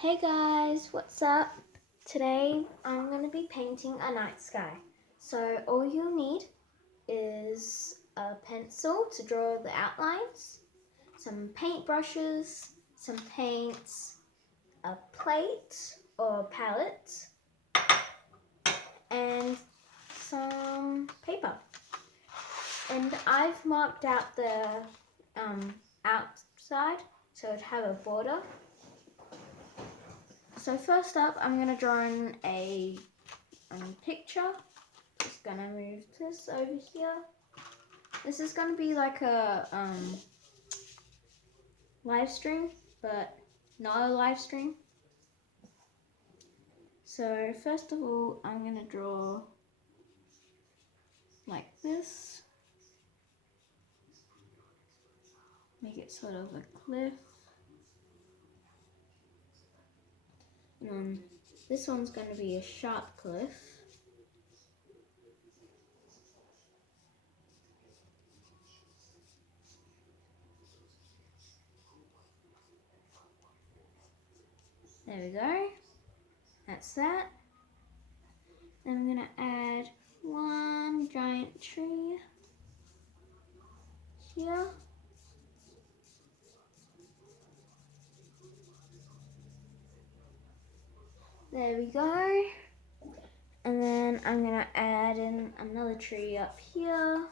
Hey guys, what's up? Today I'm going to be painting a night sky. So all you'll need is a pencil to draw the outlines, some paintbrushes, some paints, a plate or palette, and some paper. And I've marked out the outside so it'd have a border. So first up, I'm going to draw in a picture. Just going to move this over here. This is going to be like a live stream, but not a live stream. So first of all, I'm going to draw like this. Make it sort of a cliff. And this one's going to be a sharp cliff. There we go. That's that. Then I'm going to add one giant tree here. There we go. And then I'm going to add in another tree up here.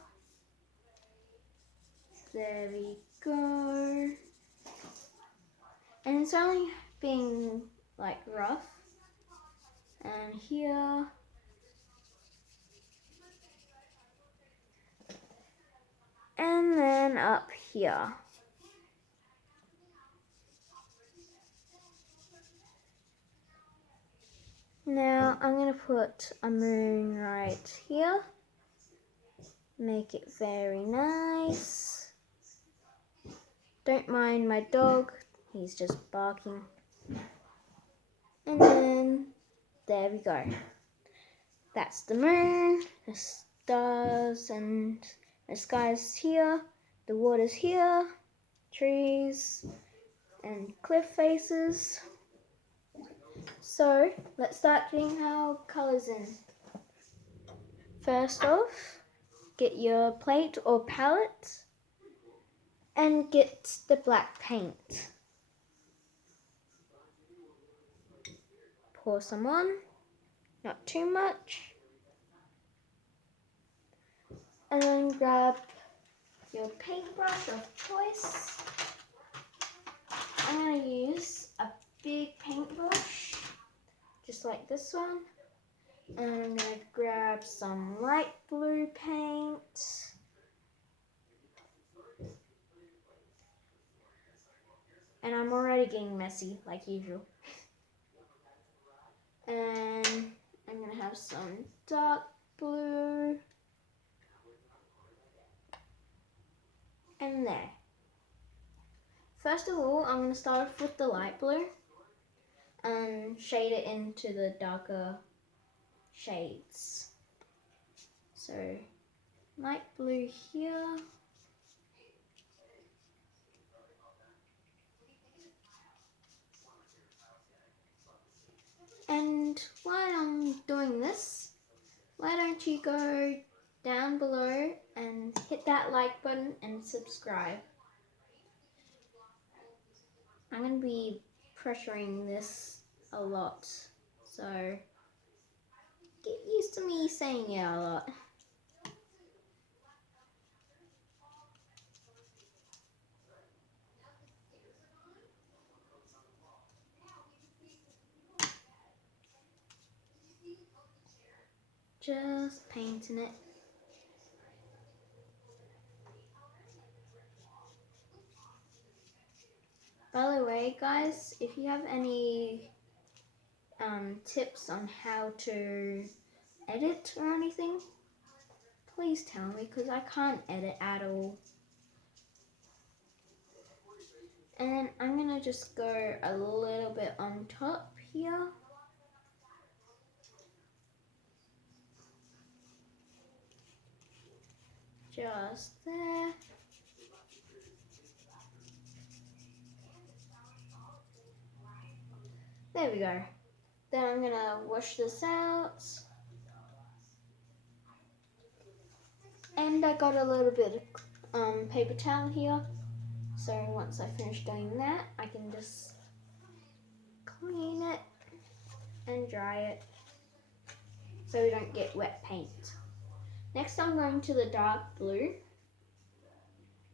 There we go. And it's only being like rough. And here. And then up here. Now I'm going to put a moon right here. Make it very nice. Don't mind my dog, he's just barking. And then there we go. That's the moon, the stars, and the sky's here, the water's here, trees, and cliff faces. So let's start getting our colours in. First off, get your plate or palette and get the black paint. Pour some on, not too much. And then grab your paintbrush of choice. I'm going to use a big paintbrush, just like this one. And I'm going to grab some light blue paint. And I'm already getting messy, like usual. And I'm going to have some dark blue. And there. First of all, I'm going to start off with the light blue and shade it into the darker shades. So, light blue here. And while I'm doing this, why don't you go down below and hit that like button and subscribe. I'm going to be pressuring this a lot, so get used to me saying it a lot. Just painting it. By the way, guys, if you have any tips on how to edit or anything, please tell me, because I can't edit at all. And then I'm going to just go a little bit on top here. Just there. There we go. Then I'm gonna wash this out. And I got a little bit of paper towel here. So once I finish doing that, I can just clean it and dry it so we don't get wet paint. Next I'm going to the dark blue,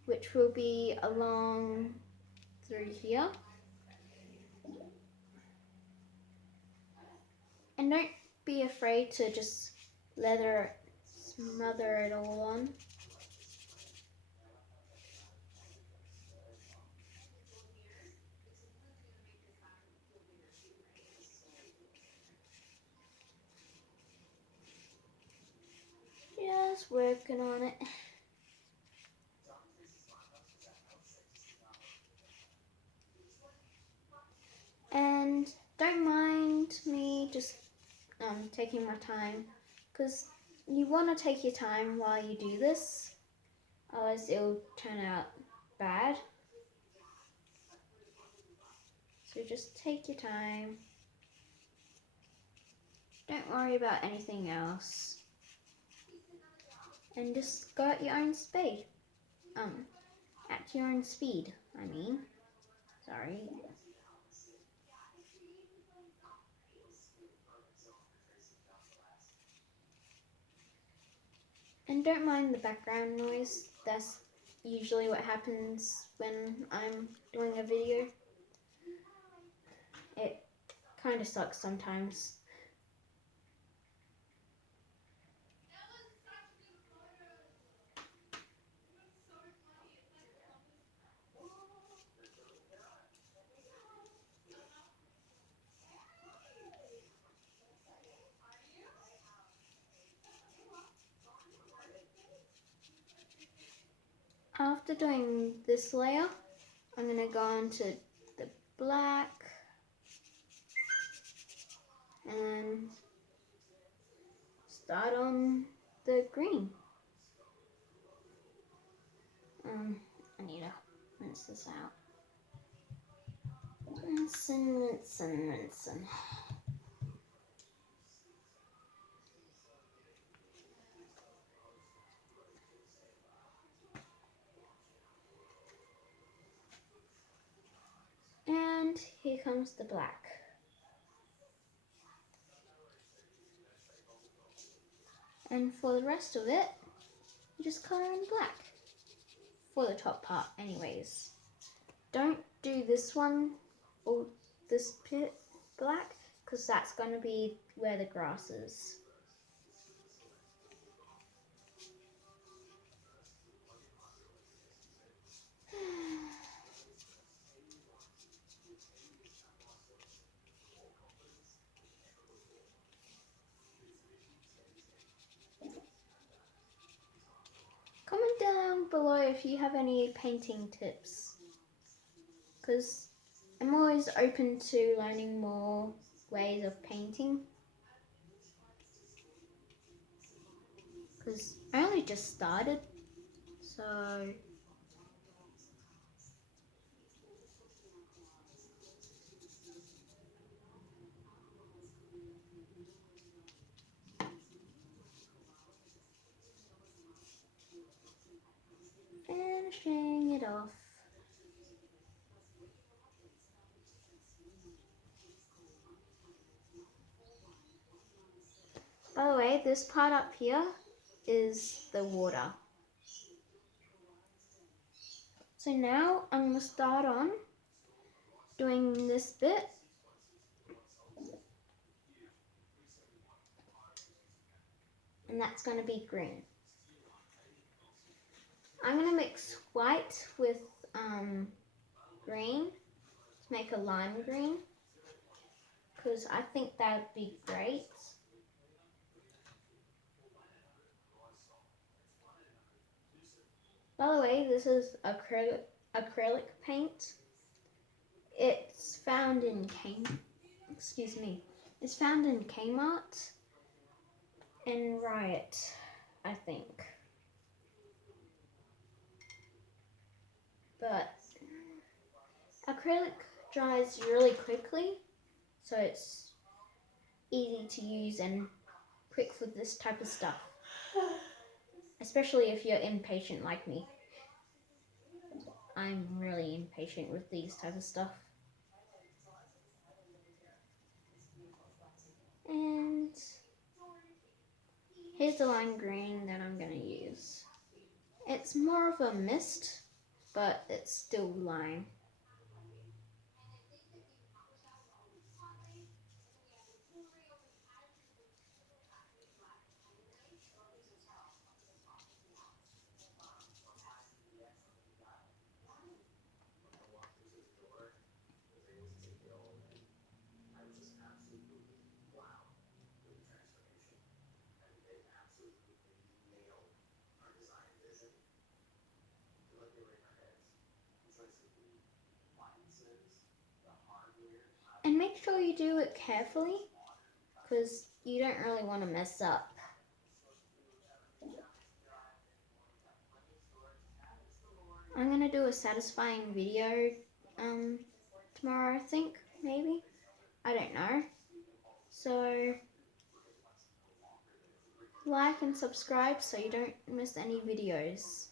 which will be along through here. And don't be afraid to just smother it all on. Just working on it. And don't mind me just taking my time, because you want to take your time while you do this, otherwise it'll turn out bad. So just take your time. Don't worry about anything else. And just go at your own speed. At your own speed, I mean. Sorry. And don't mind the background noise. That's usually what happens when I'm doing a video. It kind of sucks sometimes. After doing this layer, I'm going to go on to the black and start on the green. I need to rinse this out. Rinse and rinse and rinse and. And here comes the black. And for the rest of it, you just color in black. For the top part anyways. Don't do this one or this bit black, because that's going to be where the grass is. Comment down below if you have any painting tips, because I'm always open to learning more ways of painting, because I only just started, so finishing it off. By the way, this part up here is the water. So now I'm going to start on doing this bit. And that's going to be green. I'm going to mix white with green to make a lime green, because I think that would be great. By the way, this is acrylic paint. It's found in It's found in Kmart and Riot, I think. But acrylic dries really quickly, so it's easy to use and quick for this type of stuff, especially if you're impatient like me. I'm really impatient with these type of stuff. And here's the lime green that I'm going to use. It's more of a mist, but it's still lime. And make sure you do it carefully, because you don't really want to mess up. I'm going to do a satisfying video tomorrow, I think, maybe. I don't know. So like and subscribe so you don't miss any videos.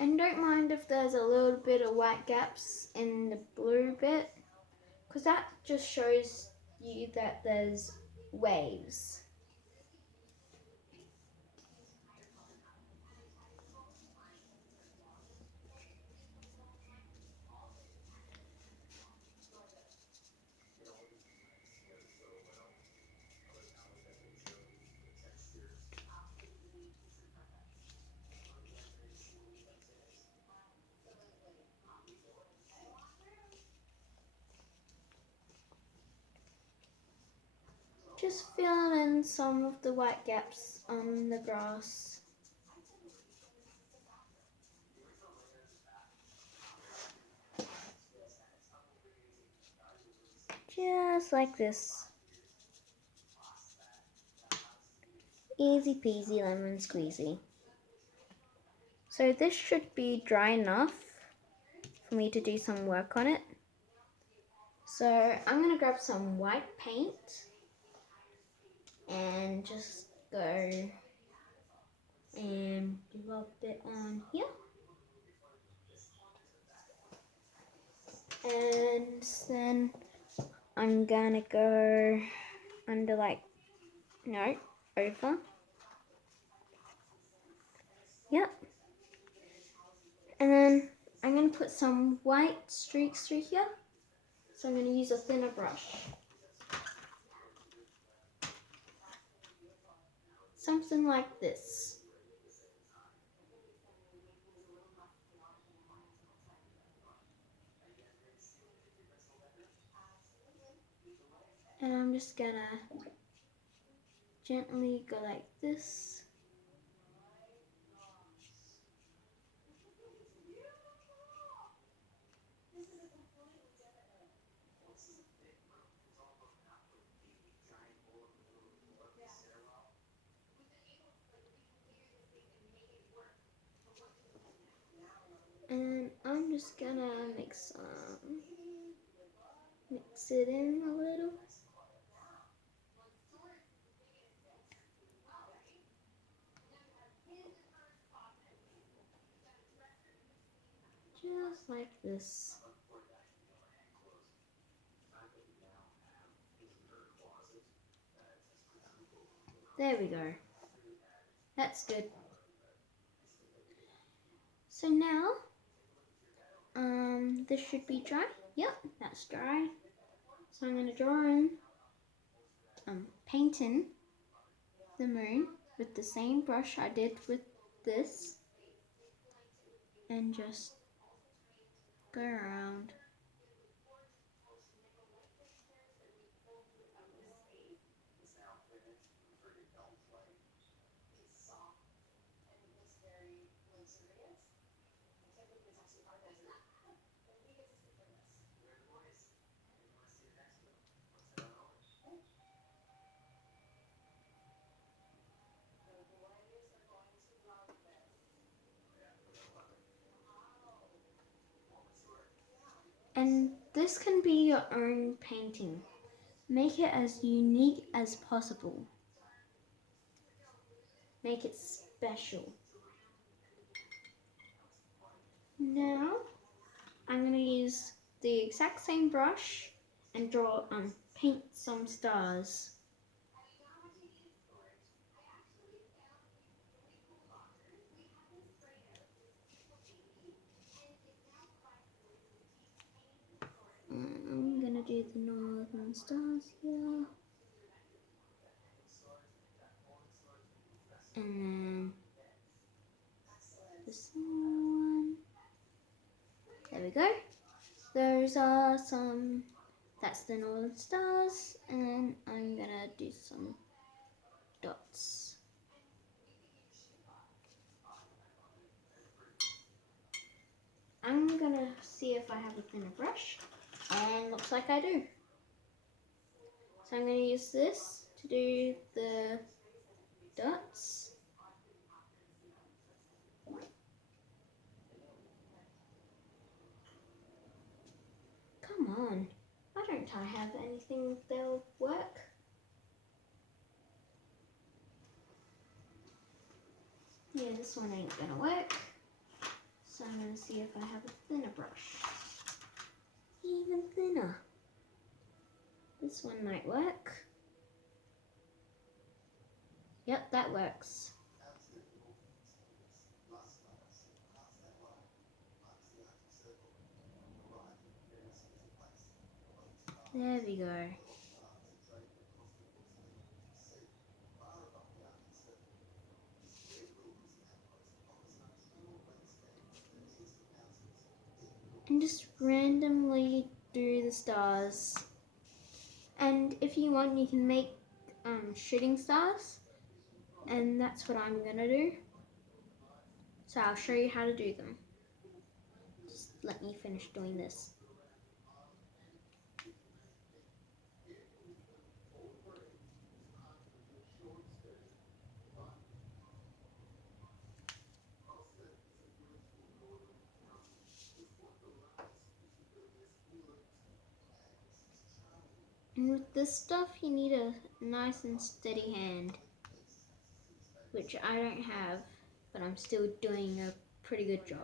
And don't mind if there's a little bit of white gaps in the blue bit, because that just shows you that there's waves. Just fill in some of the white gaps on the grass. Just like this. Easy peasy lemon squeezy. So this should be dry enough for me to do some work on it. So I'm going to grab some white paint and just go and do a bit on here. And then I'm gonna go under over. Yep. And then I'm gonna put some white streaks through here. So I'm gonna use a thinner brush. Something like this. And I'm just gonna gently go like this. And I'm just gonna mix it in a little. Just like this. There we go. That's good. So now, this should be dry. Yep, that's dry. So I'm gonna draw in, painting the moon with the same brush I did with this. and just go around. And this can be your own painting. Make it as unique as possible. Make it special. Now, I'm going to use the exact same brush and paint some stars. I'm going to do the northern stars here. And then the sun. There we go. Those are that's the northern stars, and I'm gonna do some dots. I'm gonna see if I have a thinner brush, and looks like I do. So I'm gonna use this to do the dots. Come on, why don't I have anything that'll work? Yeah, this one ain't gonna work. So I'm gonna see if I have a thinner brush. Even thinner. This one might work. Yep, that works. There we go. And just randomly do the stars. And if you want, you can make shooting stars, and that's what I'm gonna do. So I'll show you how to do them. Just let me finish doing this. And with this stuff, you need a nice and steady hand, which I don't have, but I'm still doing a pretty good job.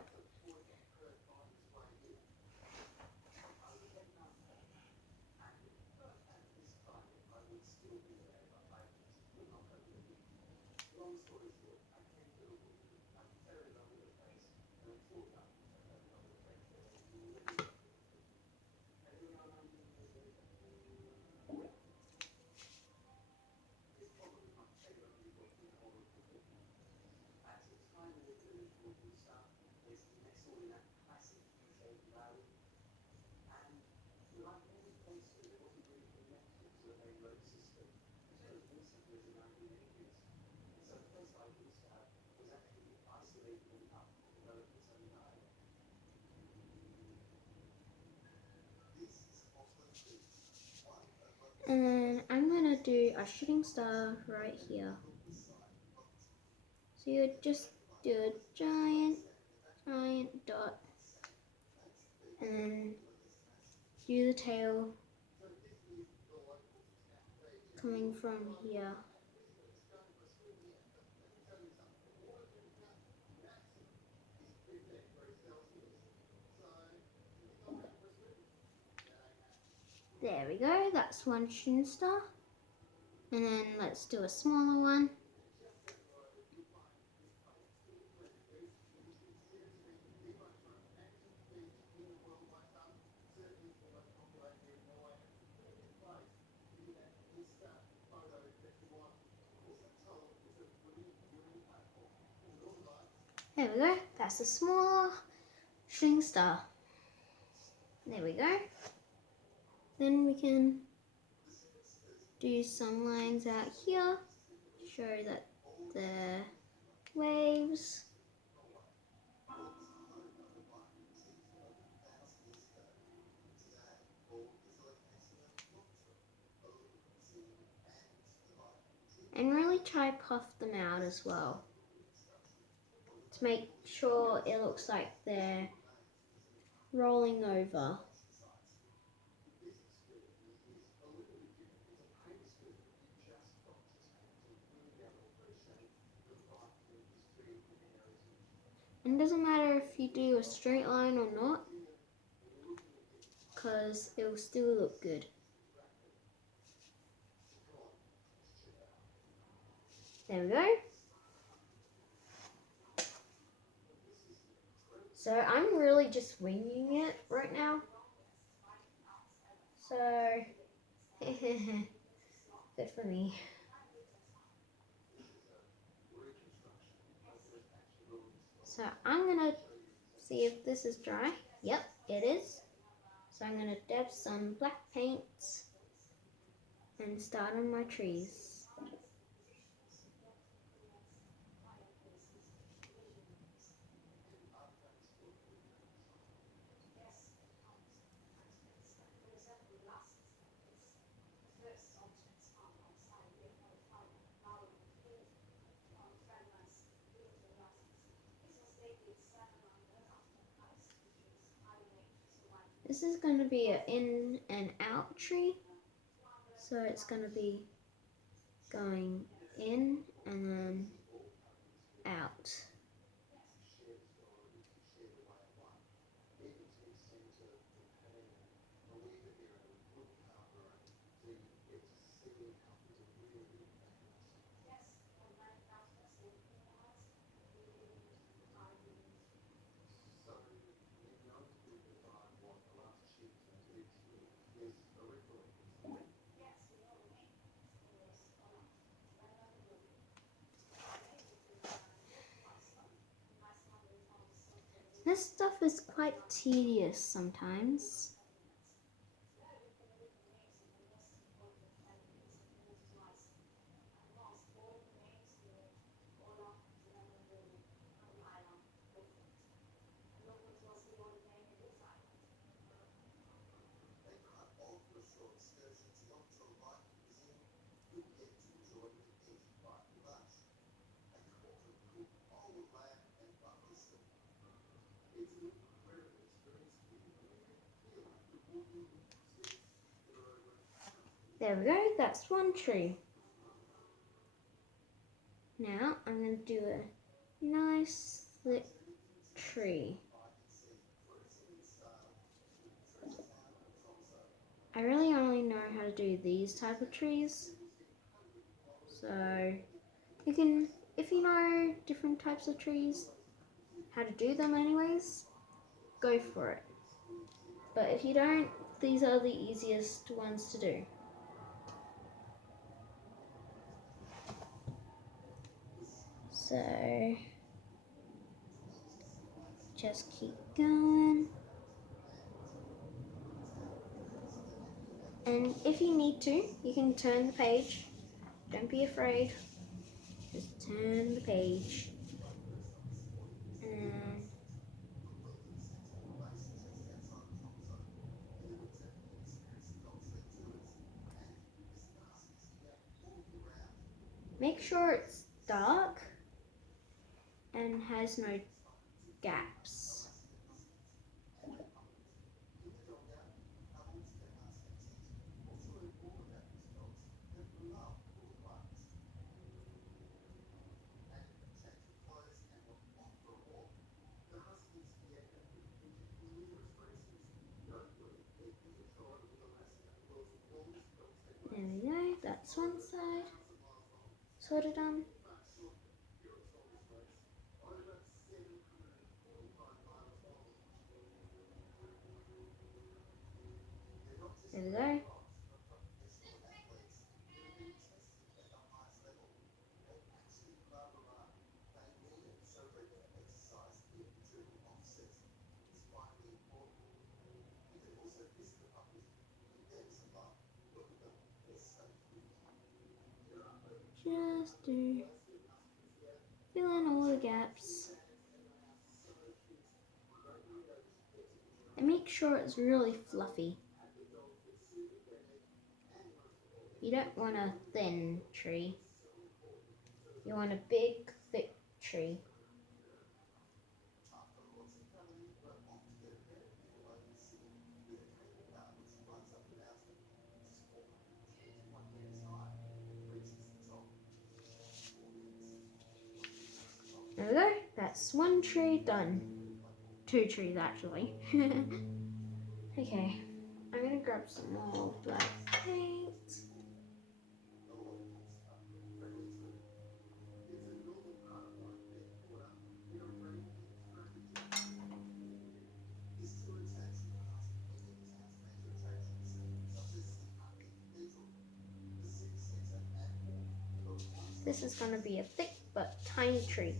And then I'm gonna do a shooting star right here. So you just do a giant dot, and then do the tail coming from here. There we go, that's one shooting star. And then let's do a smaller one. There we go, that's a smaller. shooting star. There we go. Then we can do some lines out here, show that the waves. And really try puff them out as well, to make sure it looks like they're rolling over. And it doesn't matter if you do a straight line or not, because it will still look good. There we go. So I'm really just winging it right now. So, good for me. So I'm gonna see if this is dry. Yep, it is. So I'm gonna dab some black paint and start on my trees. This is going to be an in and out tree. So it's going to be going in and then out. This stuff is quite tedious sometimes. There we go, that's one tree. Now I'm going to do a nice slick tree. I really only know how to do these type of trees. So you can, if you know different types of trees, how to do them anyways, go for it. But if you don't, these are the easiest ones to do. So just keep going. And if you need to, you can turn the page. Don't be afraid. Just turn the page. And make sure it's dark and has no gaps. There we go, that's one side sorted on. There we go. Just fill in all the gaps. And make sure it's really fluffy. You don't want a thin tree. You want a big, thick tree. There we go. That's one tree done. Two trees actually. Okay, I'm gonna grab some more black paint. This is gonna be a thick but tiny tree.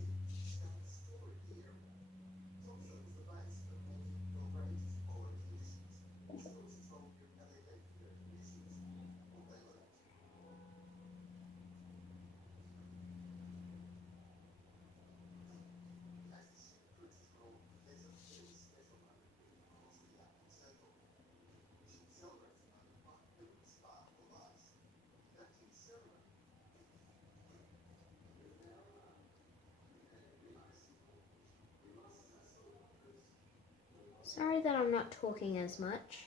Sorry that I'm not talking as much,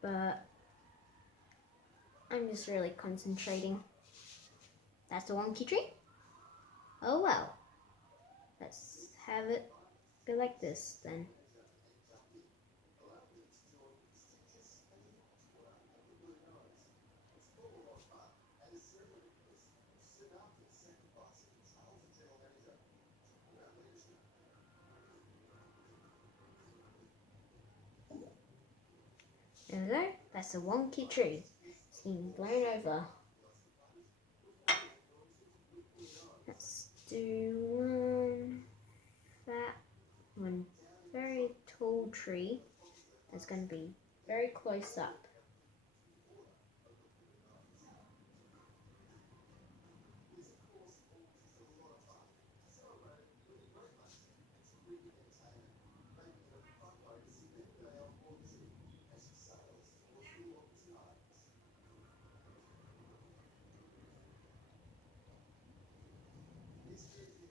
but I'm just really concentrating. That's a wonky tree? Oh well. Let's have it be like this then. There we go. That's a wonky tree. It's being blown over. Let's do one very tall tree that's going to be very close up.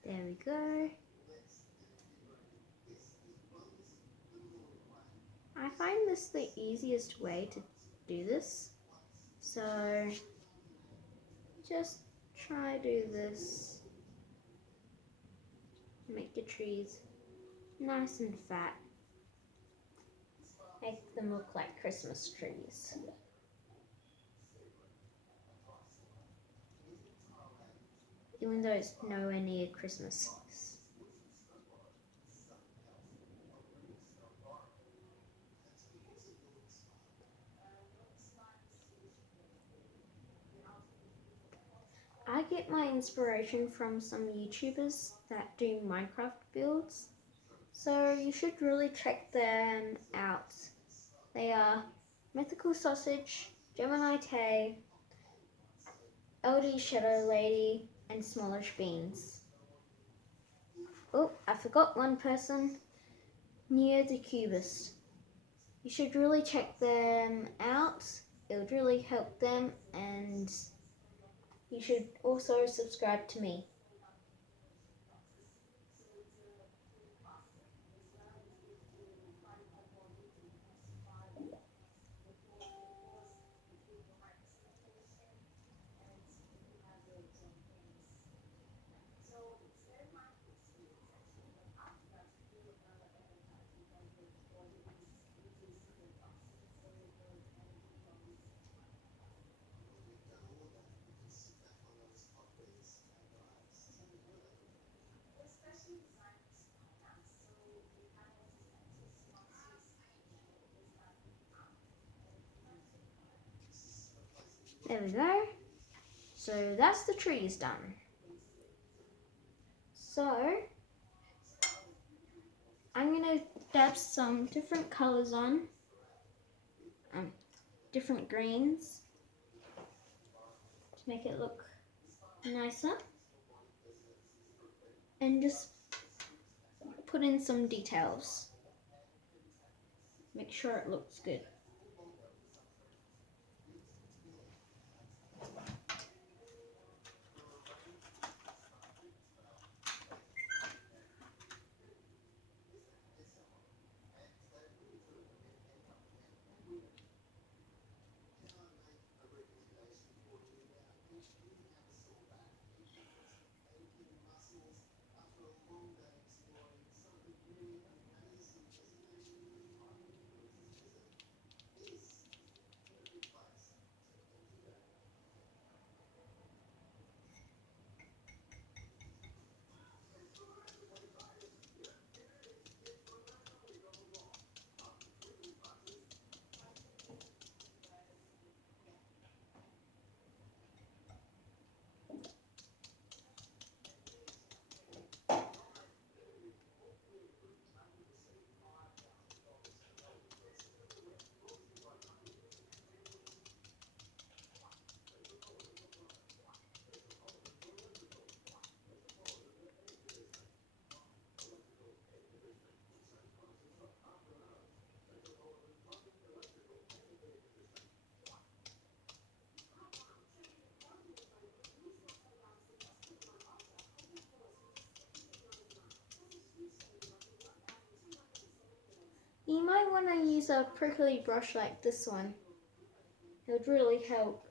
There we go. I find this the easiest way to do this. So just try do this. Make your trees nice and fat. Make them look like Christmas trees. Even though it's nowhere near Christmas. I get my inspiration from some YouTubers that do Minecraft builds, so you should really check them out. They are Mythical Sausage, Gemini Tay, LD Shadow Lady, and Smallish Beans. Oh, I forgot one person, Neo the Cubist. You should really check them out. It would really help them, and you should also subscribe to me. There we go. So that's the trees done. So I'm going to dab some different colours on, different greens to make it look nicer, and just put in some details. Make sure it looks good. You might want to use a prickly brush like this one. It would really help.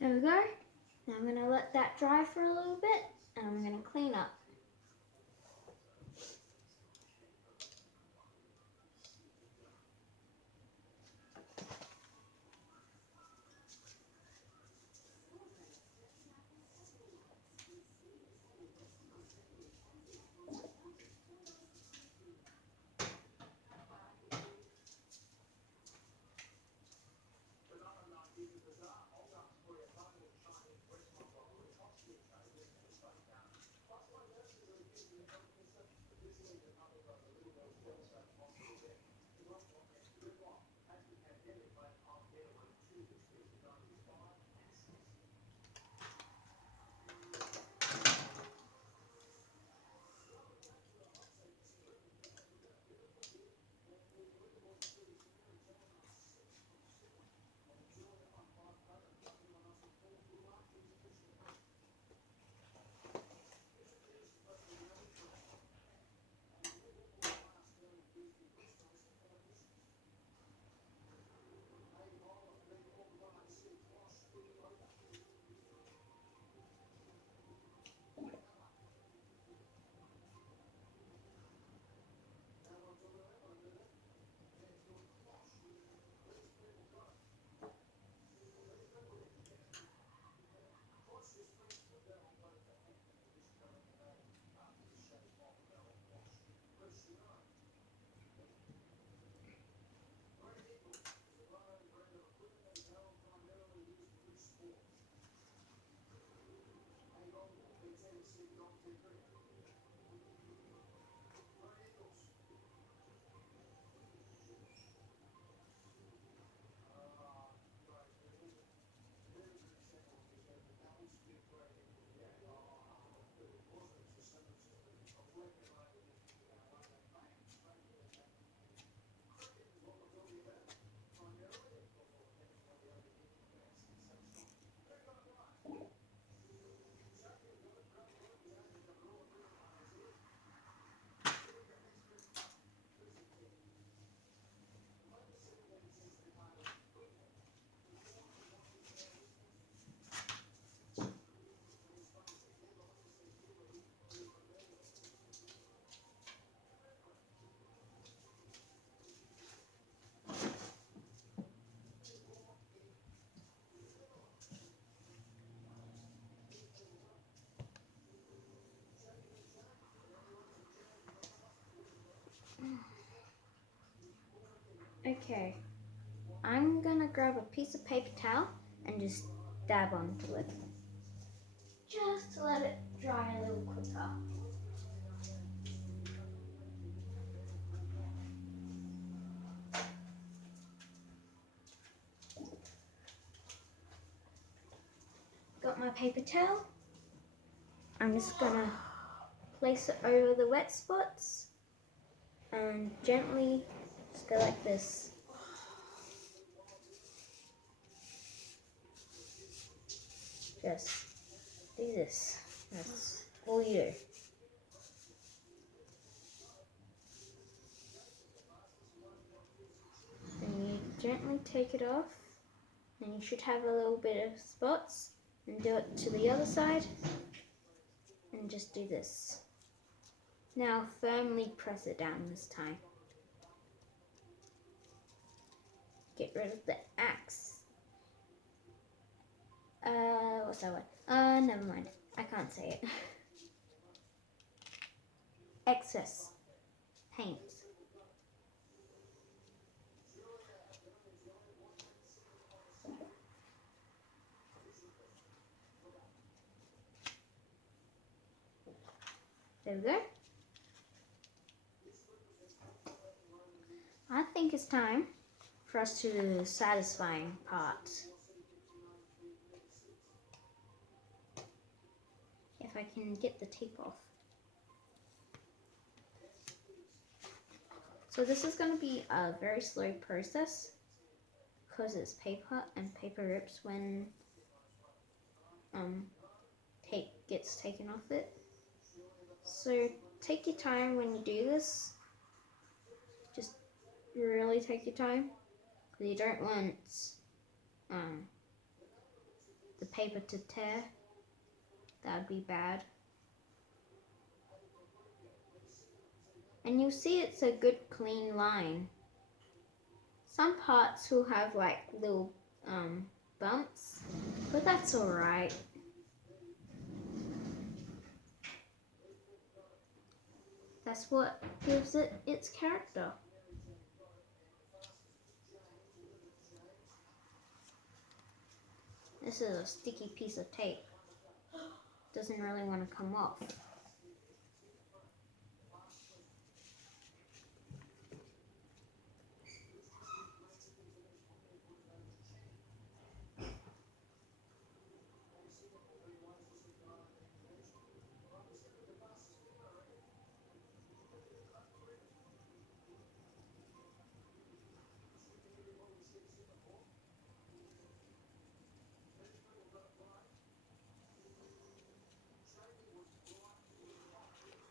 There we go. Now I'm going to let that dry for a little bit, and I'm going to clean up. Okay, I'm gonna grab a piece of paper towel and just dab onto it. Just to let it dry a little quicker. Got my paper towel. I'm just gonna place it over the wet spots and gently just go like this. Just do this. That's all you do. And you gently take it off, and you should have a little bit of spots, and do it to the other side, and just do this. Now firmly press it down this time. Get rid of the axe. What's that word? Never mind. I can't say it. Excess paint. There we go. I think it's time for us to do the satisfying part. If I can get the tape off. So this is going to be a very slow process because it's paper and paper rips when tape gets taken off it. So take your time when you do this. Just really take your time because you don't want the paper to tear. That would be bad. And you'll see it's a good clean line. Some parts will have like little bumps, but that's alright. That's what gives it its character. This is a sticky piece of tape. Doesn't really want to come off.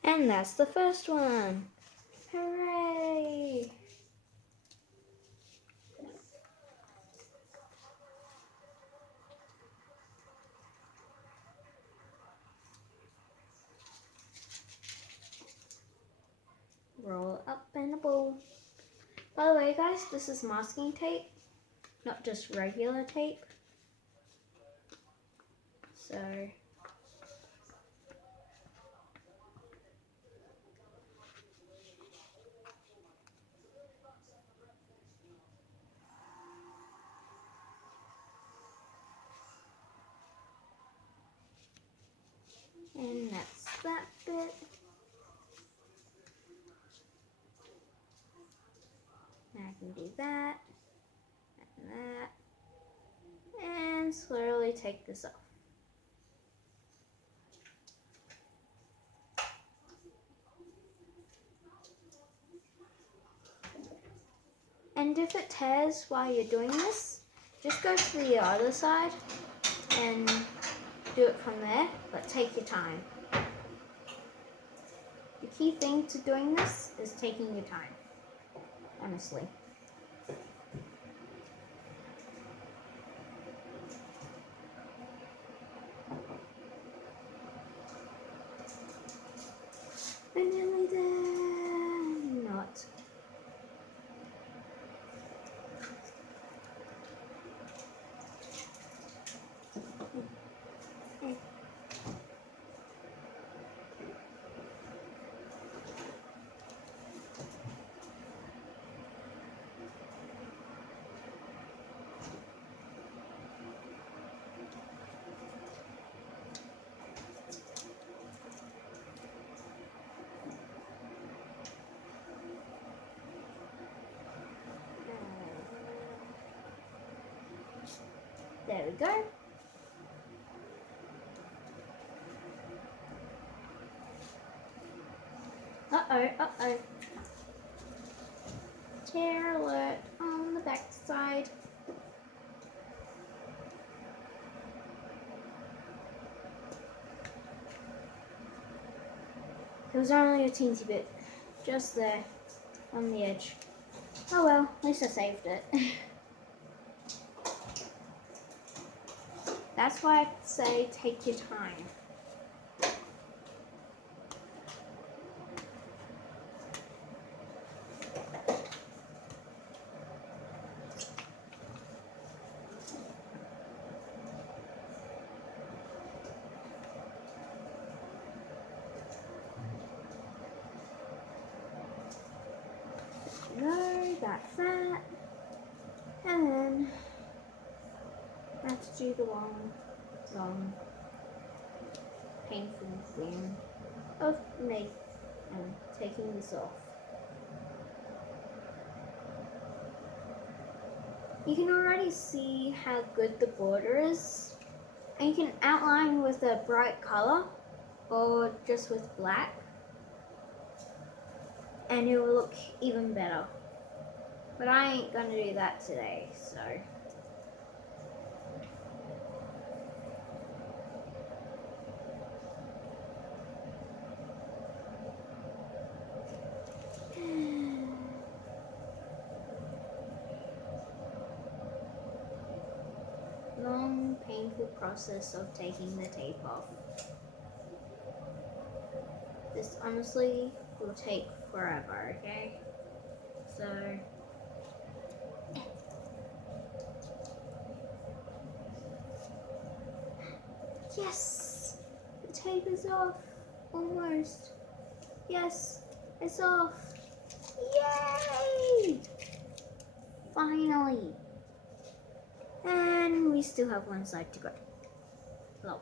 And that's the first one. Hooray! Roll it up in a bowl. By the way, guys, this is masking tape, not just regular tape. So and that's that bit. Now I can do that and that, and slowly take this off. And if it tears while you're doing this, just go to the other side and do it from there, but take your time. The key thing to doing this is taking your time, honestly. We're nearly there. Not. There we go. Uh-oh. Tear alert on the back side. It was only a teensy bit, just there, on the edge. Oh well, at least I saved it. That's why I say take your time. No, that's that. And then I have to do the long, painful thing of taking this off. You can already see how good the border is. And you can outline with a bright color or just with black. And it will look even better. But I ain't gonna do that today, so. Long, painful process of taking the tape off. This honestly will take forever, okay? So, yes! The tape is off. Almost. Yes, it's off. Yay! Finally. And we still have one side to go. Well.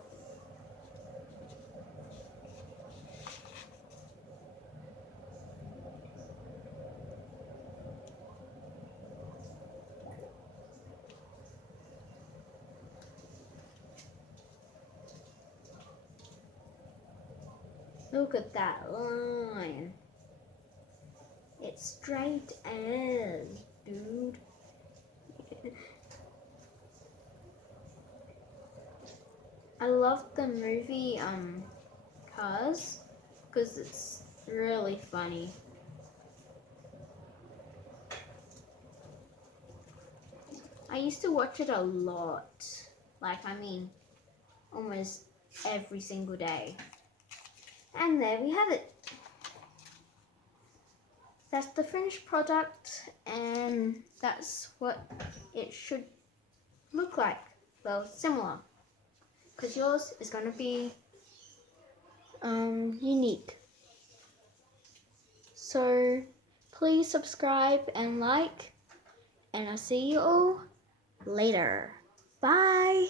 Look at that line. It's straight as, dude. I love the movie Cars because it's really funny. I used to watch it a lot. Almost every single day. And there we have it. That's the finished product, and that's what it should look like. Well, similar. Because yours is going to be unique. So please subscribe and like, and I'll see you all later. Bye.